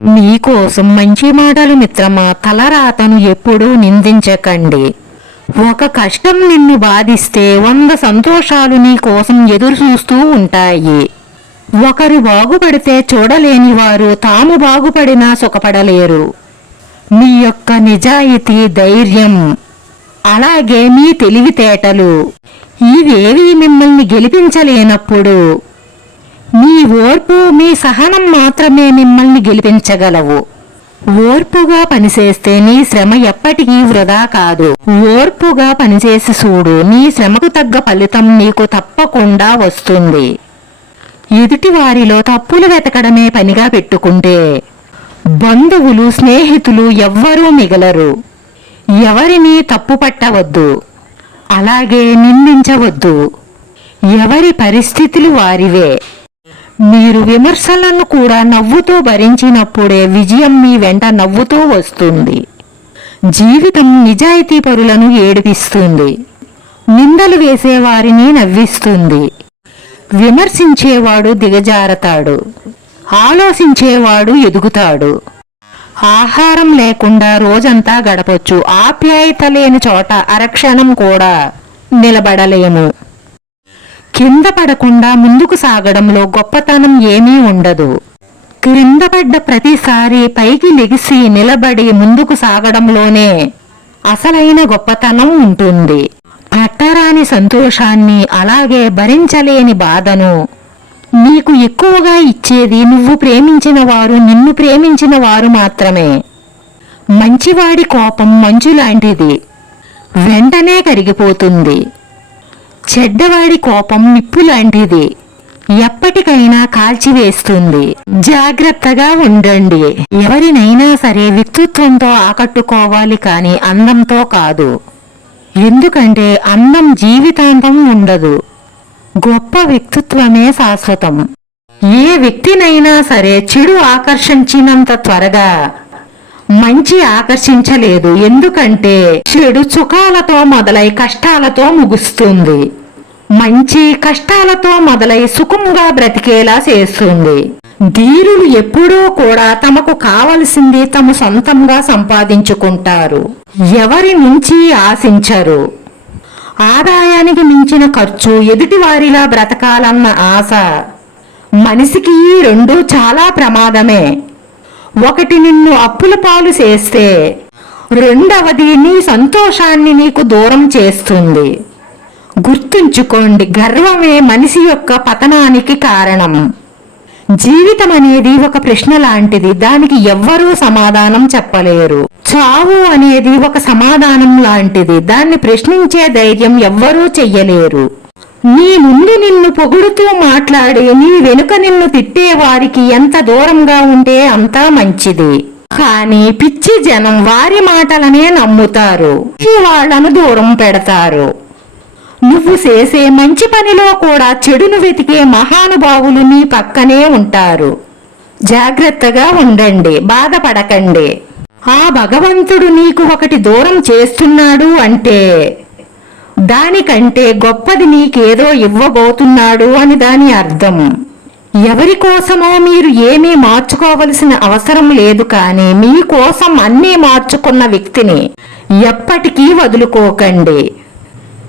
మీకోసం మంచి మాటలు మిత్రమా తలరాతను ఎప్పుడూ నిందించకండి. ఒక కష్టం నిన్ను బాధిస్తే వంద సంతోషాలు నీ కోసం ఎదురు చూస్తూ ఉంటాయి. ఒకరు బాగుపడితే చూడలేని వారు తాము బాగుపడినా సుఖపడలేరు. మీ యొక్క నిజాయితీ ధైర్యం అలాగే మీ తెలివితేటలు ఇవేవి మిమ్మల్ని గెలిపించలేనప్పుడు మీ ఓ మీ సహనం మాత్రమే మిమ్మల్ని గెలిపించగలవు. ఓర్పుగా పనిచేస్తే నీ శ్రమ ఎప్పటికీ వృధా కాదు. ఓర్పుగా పనిచేసి చూడు నీ శ్రమకు తగ్గ ఫలితం నీకు తప్పకుండా వస్తుంది. ఎదుటి వారిలో తప్పులు వెతకడమే పనిగా పెట్టుకుంటే బంధువులు స్నేహితులు ఎవ్వరూ మిగలరు. ఎవరిని తప్పు పట్టవద్దు. అలాగే నిందించవద్దు. ఎవరి పరిస్థితులు వారివే. మీరు విమర్శలను కూడా నవ్వుతూ భరించినప్పుడే విజయం మీ వెంట నవ్వుతూ వస్తుంది. జీవితం నిజాయితీ పరులను ఏడిపిస్తుంది. నిందలు వేసేవారిని నవ్విస్తుంది. విమర్శించేవాడు దిగజారతాడు. ఆలోచించేవాడు ఎదుగుతాడు. ఆహారం లేకుండా రోజంతా గడపొచ్చు. ఆప్యాయత లేని చోట అరక్షణం కూడా నిలబడలేము. కింద పడకుండా ముందుకు సాగడంలో గొప్పతనం ఏమీ ఉండదు. క్రింద పడ్డ ప్రతిసారి పైకి లెగిసి నిలబడి ముందుకు సాగడంలోనే అసలైన గొప్పతనం ఉంటుంది. పట్టరాని సంతోషాన్ని అలాగే భరించలేని బాధను నీకు ఎక్కువగా ఇచ్చేది నువ్వు ప్రేమించిన వారు నిన్ను ప్రేమించిన వారు మాత్రమే. మంచివాడి కోపం మంచు లాంటిది వెంటనే కరిగిపోతుంది. చెడ్డవాడి కోపం నిప్పు లాంటిది ఎప్పటికైనా కాల్చివేస్తుంది. జాగ్రత్తగా ఉండండి. ఎవరినైనా సరే వ్యక్తిత్వంతో ఆకట్టుకోవాలి కానీ అందంతో కాదు. ఎందుకంటే అందం జీవితాంతం ఉండదు. గొప్ప వ్యక్తిత్వమే శాశ్వతం. ఏ వ్యక్తినైనా సరే చెడు ఆకర్షించినంత త్వరగా. మంచి ఆకర్షించలేదు ఎందుకంటే చెడు సుఖాలతో మొదలై కష్టాలతో ముగుస్తుంది. మంచి కష్టాలతో మొదలై సుఖంగా బ్రతికేలా చేస్తుంది. ధీరులు ఎప్పుడూ కూడా తమకు కావలసింది తమ సొంతంగా సంపాదించుకుంటారు. ఎవరి నుంచి ఆశించరు. ఆదాయానికి మించిన ఖర్చు ఎదుటివారిలా బ్రతకాలన్న ఆశ మనిషికి రెండు చాలా ప్రమాదమే. ఒకటి నిన్ను అప్పుల పాలు చేస్తే రెండవది నీ సంతోషాన్ని నీకు దూరం చేస్తుంది. గుర్తుంచుకోండి గర్వమే మనిషి యొక్క పతనానికి కారణం. జీవితం అనేది ఒక ప్రశ్న లాంటిది దానికి ఎవ్వరూ సమాధానం చెప్పలేరు. చావు అనేది ఒక సమాధానం లాంటిది దాన్ని ప్రశ్నించే ధైర్యం ఎవ్వరూ చెయ్యలేరు. నీ ముందు నిన్ను పొగుడుతూ మాట్లాడి నీ వెనుక నిన్ను తిట్టే వారికి ఎంత దూరంగా ఉంటే అంతా మంచిది. కానీ పిచ్చి జనం వారి మాటలనే నమ్ముతారు. వాళ్ళను దూరం పెడతారు. నువ్వు చేసే మంచి పనిలో కూడా చెడును వెతికే మహానుభావులు మీ పక్కనే ఉంటారు. జాగ్రత్తగా ఉండండి బాధపడకండి. ఆ భగవంతుడు నీకు ఒకటి దూరం చేస్తున్నాడు అంటే దానికంటే గొప్పది నీకేదో ఇవ్వబోతున్నాడు అని దాని అర్థం. ఎవరి కోసమో మీరు ఏమీ మార్చుకోవలసిన అవసరం లేదు కానీ మీకోసం అన్నీ మార్చుకున్న వ్యక్తిని ఎప్పటికీ వదులుకోకండి.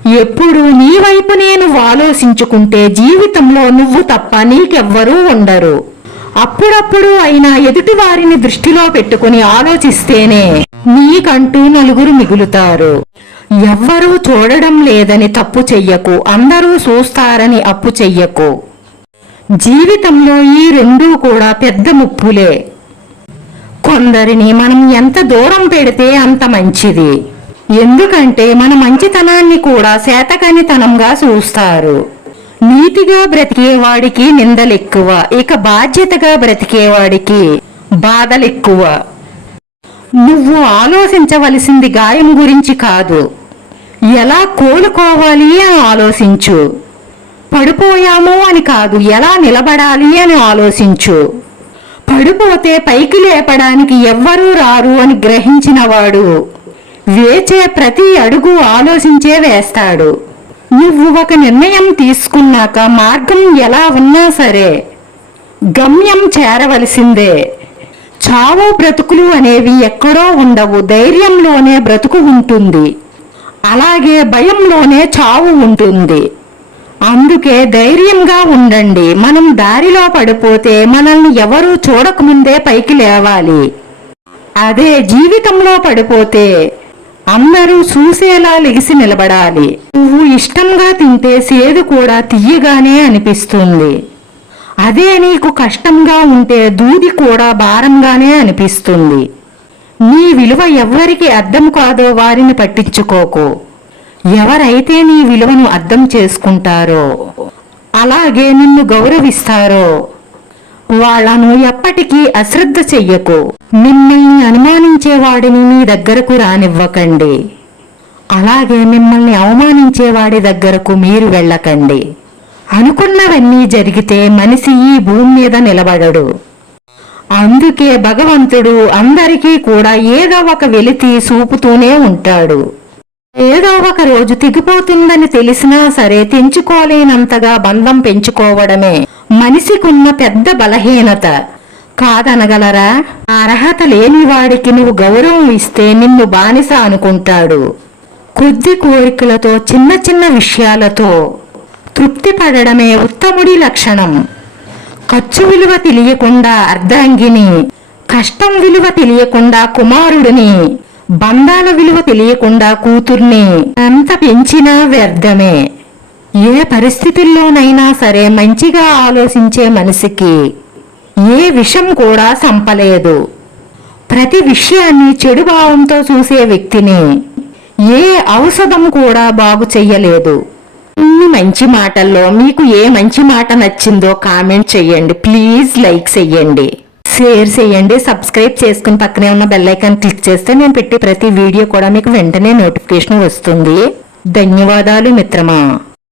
ఎప్పుడు నీ వైపు నేను ఆలోచించుకుంటే జీవితంలో నువ్వు తప్ప నీకెవ్వరూ ఉండరు. అప్పుడప్పుడు అయినా ఎదుటి వారిని దృష్టిలో పెట్టుకుని ఆలోచిస్తేనే నీకంటూ నలుగురు మిగులుతారు. ఎవ్వరూ చూడడం లేదని తప్పు చెయ్యకు అందరూ చూస్తారని అప్పు చెయ్యకు. జీవితంలో ఈ రెండూ కూడా పెద్ద ముప్పులే. కొందరిని మనం ఎంత దూరం పెడితే అంత మంచిది. ఎందుకంటే మన మంచితనాన్ని కూడా శాతకనితనంగా చూస్తారు. నీతిగా బ్రతికేవాడికి నిందలెక్కువ ఇక బాధ్యతగా బ్రతికేవాడికి బాధలెక్కువ. నువ్వు ఆలోచించవలసింది గాయం గురించి కాదు. ఎలా కోలుకోవాలి అని ఆలోచించు. పడిపోయాము అని కాదు ఎలా నిలబడాలి అని ఆలోచించు. పడిపోతే పైకి లేపడానికి ఎవ్వరూ రారు అని గ్రహించినవాడు. వేచే ప్రతి అడుగు ఆలోచించే వేస్తాడు. నువ్వు ఒక నిర్ణయం తీసుకున్నాక మార్గం ఎలా ఉన్నా సరే గమ్యం చేరవలసిందే. చావు బ్రతుకులు అనేవి ఎక్కడో ఉండవు ధైర్యంలోనే బ్రతుకు ఉంటుంది. అలాగే భయంలోనే చావు ఉంటుంది. అందుకే ధైర్యంగా ఉండండి. మనం దారిలో పడిపోతే మనల్ని ఎవరూ చూడకముందే పైకి లేవాలి. అదే జీవితంలో పడిపోతే అందరూ చూసేలా లెగిసి నిలబడాలి. నువ్వు ఇష్టంగా తింటే సేదు కూడా తీయగానే అనిపిస్తుంది. అదే నీకు కష్టంగా ఉంటే దూది కూడా భారంగానే అనిపిస్తుంది. నీ విలువ ఎవ్వరికి అర్థం కాదో వారిని పట్టించుకోకు. ఎవరైతే నీ విలువను అర్థం చేసుకుంటారో అలాగే నిన్ను గౌరవిస్తారో వాళ్ళను ఎప్పటికీ అశ్రద్ధ చెయ్యకు. మిమ్మల్ని అనుమానించేవాడిని మీ దగ్గరకు రానివ్వకండి. అలాగే మిమ్మల్ని అవమానించేవాడి దగ్గరకు మీరు వెళ్ళకండి. అనుకున్నవన్నీ జరిగితే మనిషి ఈ భూమి మీద నిలబడడు. అందుకే భగవంతుడు అందరికీ కూడా ఏదో ఒక వెలితి చూపుతూనే ఉంటాడు. ఏదో ఒక రోజు తెగిపోతుందని తెలిసినా సరే తెంచుకోలేనంతగా బంధం పెంచుకోవడమే. మనిషికున్న పెద్ద బలహీనత. కాదనగలరా? అర్హత లేని వాడికి నువ్వు గౌరవం ఇస్తే నిన్ను బానిస అనుకుంటాడు. కొద్ది కోరికలతో చిన్న చిన్న విషయాలతో తృప్తి పడడమే ఉత్తముడి లక్షణం. ఖర్చు విలువ తెలియకుండా అర్ధాంగిని కష్టం విలువ తెలియకుండా కుమారుడిని బంధాల విలువ తెలియకుండా కూతుర్ని అంత పెంచినా వ్యర్థమే. ఏ పరిస్థితుల్లోనైనా సరే మంచిగా ఆలోచించే మనిషికి ఏ విషం కూడా సంపలేదు. ప్రతి విషయాన్ని చెడు భావంతో చూసే వ్యక్తిని ఏ ఔషధం కూడా బాగు చెయ్యలేదు. ఇన్ని మంచి మాటల్లో మీకు ఏ మంచి మాట నచ్చిందో కామెంట్ చెయ్యండి. ప్లీజ్ లైక్ చెయ్యండి. షేర్ చేయండి సబ్స్క్రైబ్ చేసుకుని పక్కనే ఉన్న బెల్ ఐకాన్ క్లిక్ చేస్తే నేను పెట్టే ప్రతి వీడియో కూడా మీకు వెంటనే నోటిఫికేషన్ వస్తుంది. ధన్యవాదాలు మిత్రమా.